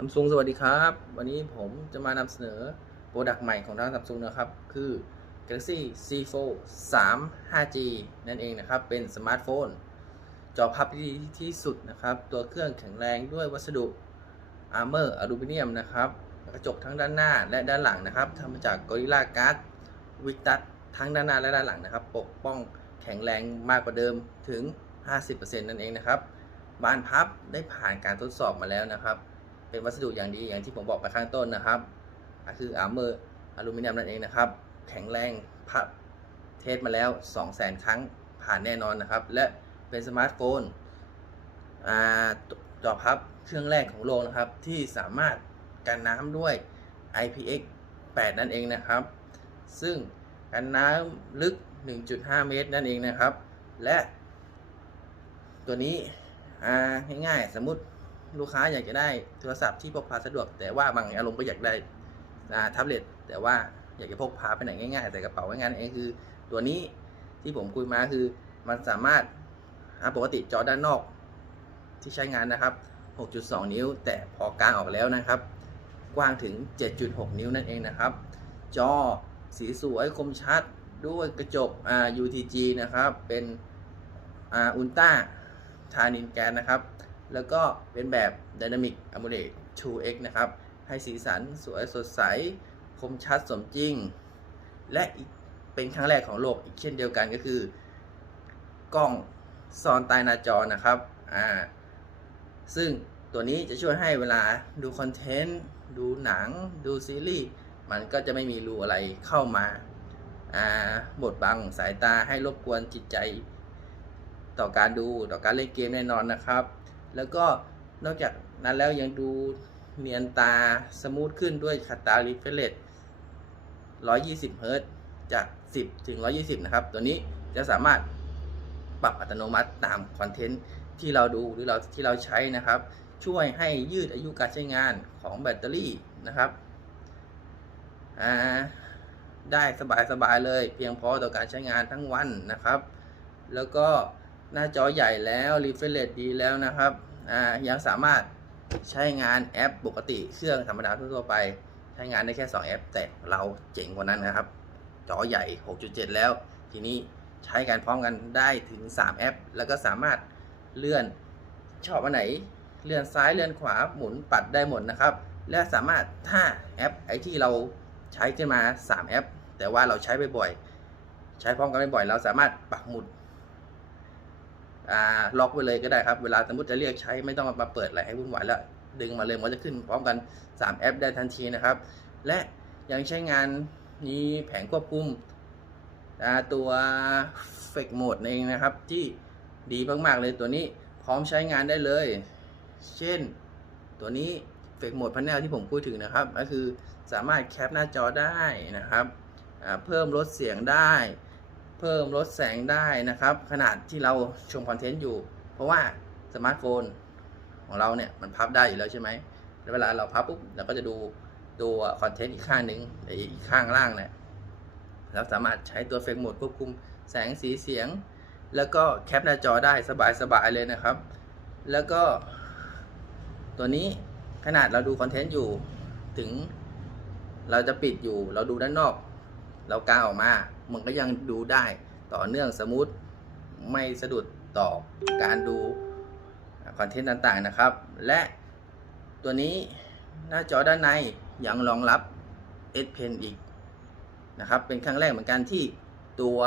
ซัมซุงสวัสดีครับ วันนี้ผมจะมานำเสนอโปรดักต์ใหม่ของทางซัมซุงนะครับ คือ Galaxy C4 3 5G นั่นเองนะครับ เป็นสมาร์ทโฟน จอพับที่ดีที่สุดนะครับ ตัวเครื่องแข็งแรงด้วยวัสดุ Armor อลูมิเนียมนะครับ กระจกทั้งด้านหน้าและด้านหลังนะครับทำมาจาก Gorilla Glass วิกตัสทั้งด้านหน้าและด้านหลังนะครับ ปกป้องแข็งแรงมากกว่าเดิมถึง 50%นั่นเองนะครับ บานพับได้ผ่านการทดสอบมาแล้วนะครับ เป็นวัสดุอย่างดีอย่างที่ผมบอกไปข้างต้นนะครับคืออาร์เมอร์อลูมิเนียมนั่นเองนะครับ แข็งแรงพับเทสมาแล้ว 200,000 ครั้งผ่านแน่นอนนะครับ และเป็นสมาร์ทโฟนจอพับเครื่องแรกของโลกนะครับ ที่สามารถกันน้ำด้วย IPX8 นั่นเองนะครับ ซึ่งกันน้ำลึก 1.5 เมตรนั่นเองนะครับ และตัวนี้ง่ายๆสมมติ ลูกค้าอยากจะได้โทรศัพท์ที่พกพาสะดวก แต่ว่าบางอารมณ์ก็อยากได้แท็บเล็ตแต่ว่าอยากจะพกพาไปไหนง่ายๆใส่กระเป๋าไว้งานเองคือ ตัวนี้ที่ผมคุยมาคือมันสามารถปกติจอด้านนอกที่ใช้งานนะครับ 6.2 นิ้ว แต่พอกลางออกแล้วนะครับ กว้างถึง 7.6 นิ้วนั่นเองนะครับ จอสีสวยคมชัดด้วยกระจก UTG นะครับ เป็นอุลตร้าทานินแกนนะครับ แล้วก็เป็นแบบ Dynamic AMOLED 2X นะครับ ให้สีสันสวยสดใส คมชัดสมจริง และเป็นครั้งแรกของโลกอีกเช่นเดียวกันก็คือ กล้องซ่อนใต้หน้าจอนะครับอ่าซึ่งตัวนี้จะช่วยให้เวลาดูคอนเทนต์ ดูหนัง ดูซีรีส์ มันก็จะไม่มีรูอะไรเข้ามาอ่าบดบังสายตาให้รบกวนจิตใจ ต่อการดูต่อการเล่นเกมแน่นอนนะครับ แล้วก็นอกจากนั้นแล้วยังดูเนียนตาสมูทขึ้นด้วยคัตตาริเฟเลต120 เฮิรตซ์จาก 10 ถึง 120 นะครับ ตัวนี้จะสามารถปรับอัตโนมัติตามคอนเทนต์ที่เราดูหรือเราที่เราใช้นะครับ ช่วยให้ยืดอายุการใช้งานของแบตเตอรี่นะครับได้สบายๆเลย เพียงพอต่อการใช้งานทั้งวันนะครับ แล้วก็ หน้าจอใหญ่แล้วรีเฟรชเรทดีแล้วนะครับอ่ายังสามารถใช้งานแอปปกติเครื่องธรรมดาทั่วไป ใช้งานได้แค่ 2 แอป แต่เราเจ๋งกว่านั้นนะครับ จอใหญ่ 6.7 แล้ว ทีนี้ใช้กันพร้อมกันได้ถึง 3 แอป แล้วก็สามารถเลื่อนชอบอันไหน เลื่อนซ้ายเลื่อนขวาหมุนปัดได้หมดนะครับ และสามารถถ้าแอปไอที่เราใช้ขึ้นมา 3 แอป แต่ว่าเราใช้บ่อยๆใช้พร้อมกันบ่อยๆเราสามารถปักหมุด ล็อกไว้เลยก็ได้ครับ เวลาสมมติจะเรียกใช้ไม่ต้องมาเปิดอะไรให้วุ่นวายแล้วดึงมาเลยมันจะขึ้นพร้อมกัน 3 แอปได้ทันทีนะครับ และยังใช้งานมีแผงควบคุมตัว f e c Mode เองนะครับ ที่ดีมากๆเลยตัวนี้พร้อมใช้งานได้เลย เช่น ตัวนี้ f e c Mode Panel ที่ผมพูดถึงนะครับ ก็คือสามารถแคปหน้าจอได้นะครับ เพิ่มลดเสียงได้ เพิ่มลดแสงได้นะครับ ขนาดที่เราชมคอนเทนต์อยู่ เพราะว่าสมาร์ทโฟนของเราเนี่ยมันพับได้อยู่แล้วใช่ไหมแล้วเวลาเราพับปุ๊บเราก็จะดูตัวคอนเทนต์อีกข้างหนึ่งอีกข้างล่างเนี่ยเราสามารถใช้ตัวเฟรมโหมดควบคุมแสงสีเสียง แล้วก็แคปหน้าจอได้สบายๆเลยนะครับ แล้วก็ ตัวนี้ขนาดเราดูคอนเทนต์อยู่ถึงเราจะปิดอยู่เราดูด้านนอก เรากางออกมา มันก็ยังดูได้ต่อเนื่องสมูทไม่สะดุดต่อการดูคอนเทนต์ต่างๆนะครับ และตัวนี้หน้าจอด้านในยังรองรับ S Pen อีกนะครับ เป็นครั้งแรกเหมือนกันที่ตัว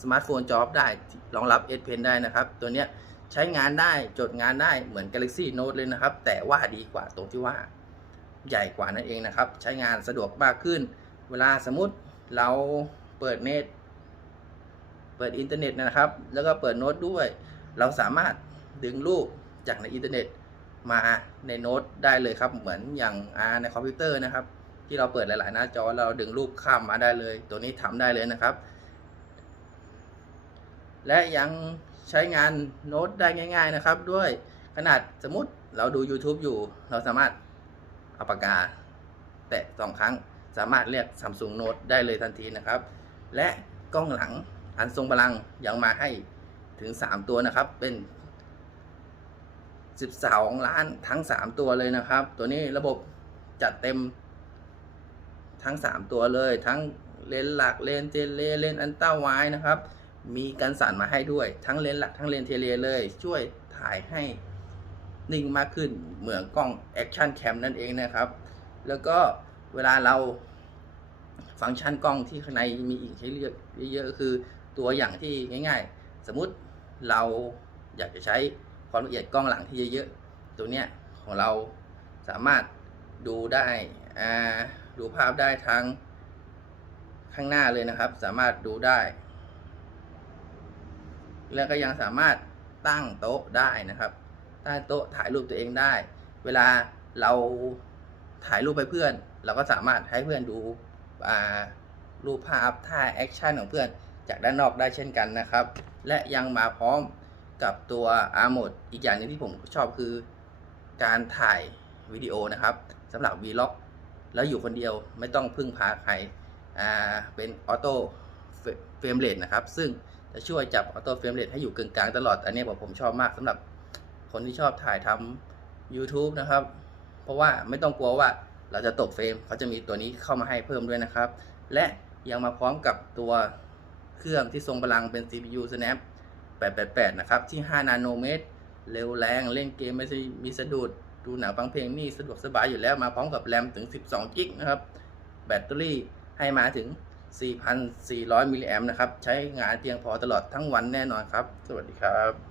สมาร์ทโฟนจอได้รองรับ S Pen ได้นะครับ ตัวเนี้ยใช้งานได้จดงานได้เหมือน Galaxy Note เลยนะครับ แต่ว่าดีกว่าตรงที่ว่าใหญ่กว่านั่นเองนะครับ ใช้งานสะดวกมากขึ้น เวลาสมมติเราเปิดเน็ตเปิดอินเทอร์เน็ตนะครับ แล้วก็เปิดโน้ตด้วย เราสามารถดึงรูปจากในอินเทอร์เน็ตมาในโน้ตได้เลยครับ เหมือนอย่างในคอมพิวเตอร์นะครับ ที่เราเปิดหลาย ๆ หน้าจอเราดึงรูปข้ามมาได้เลย ตัวนี้ทำได้เลยนะครับ และยังใช้งานโน้ตได้ง่าย ๆ นะครับ ด้วยขนาดสมมติเราดู YouTube อยู่ เราสามารถเอาปากกา แตะสองครั้ง สามารถเรียก Samsung Note ได้เลยทันทีนะครับ และกล้องหลังอันทรงพลังยังมาให้ถึง 3 ตัวนะครับ เป็น 12 ล้านทั้ง 3 ตัวเลยนะครับ ตัวนี้ระบบจัดเต็มทั้ง 3 ตัวเลย ทั้งเลนส์หลักเลนส์เทเลเลนส์อันต้าไวนะครับ มีกันสั่นมาให้ด้วย ทั้งเลนส์หลักทั้งเลนส์เทเลเลย ช่วยถ่ายให้นิ่งมากขึ้นเหมือนกล้องแอคชั่นแคมนั่นเองนะครับ แล้วก็ เวลาเราฟังก์ชันกล้องที่ข้างในมีอีกให้เลือกเยอะๆก็คือตัวอย่างที่ง่าย ๆ สมมุติเราอยากจะใช้ความละเอียดกล้องหลังที่เยอะๆ ตัวเนี้ยของเราสามารถดูได้อ่าดูภาพได้ทั้งข้างหน้าเลยนะครับ สามารถดูได้ แล้วก็ยังสามารถตั้งโต๊ะได้นะครับตั้งโต๊ะถ่ายรูปตัวเองได้ เวลาเราถ่ายรูปไปเพื่อน เราก็สามารถให้เพื่อนดูรูปภาพท่าแอคชั่นของเพื่อนจากด้านนอกได้เช่นกันนะครับ และยังมาพร้อมกับตัว R mode อีกอย่างหนึงที่ผมชอบคือการถ่ายวิดีโอนะครับสำหรับ Vlog แล้วอยู่คนเดียวไม่ต้องพึ่งพาใครเป็นออโต้เฟรมเรทนะครับ ซึ่งจะช่วยจับออโต้เฟรมเรทให้อยู่กลางๆตลอด อันนี้ผมชอบมากสำหรับคนที่ชอบถ่ายทำ YouTube นะครับ เพราะว่าไม่ต้องกลัวว่า เราจะตกเฟรมเขาจะมีตัวนี้เข้ามาให้เพิ่มด้วยนะครับ และยังมาพร้อมกับตัวเครื่องที่ทรงพลังเป็น CPU Snap 888 นะครับ ที่ 5 นาโนเมตร เร็วแรง เล่นเกมไม่มีสะดุด ดูหนังฟังเพลงนี่สะดวกสบายอยู่แล้วมาพร้อมกับแรมถึง 12 กิกนะครับ แบตเตอรี่ให้มาถึง 4,400 มิลลิแอมป์นะครับ ใช้งานเพียงพอตลอดทั้งวันแน่นอนครับ สวัสดีครับ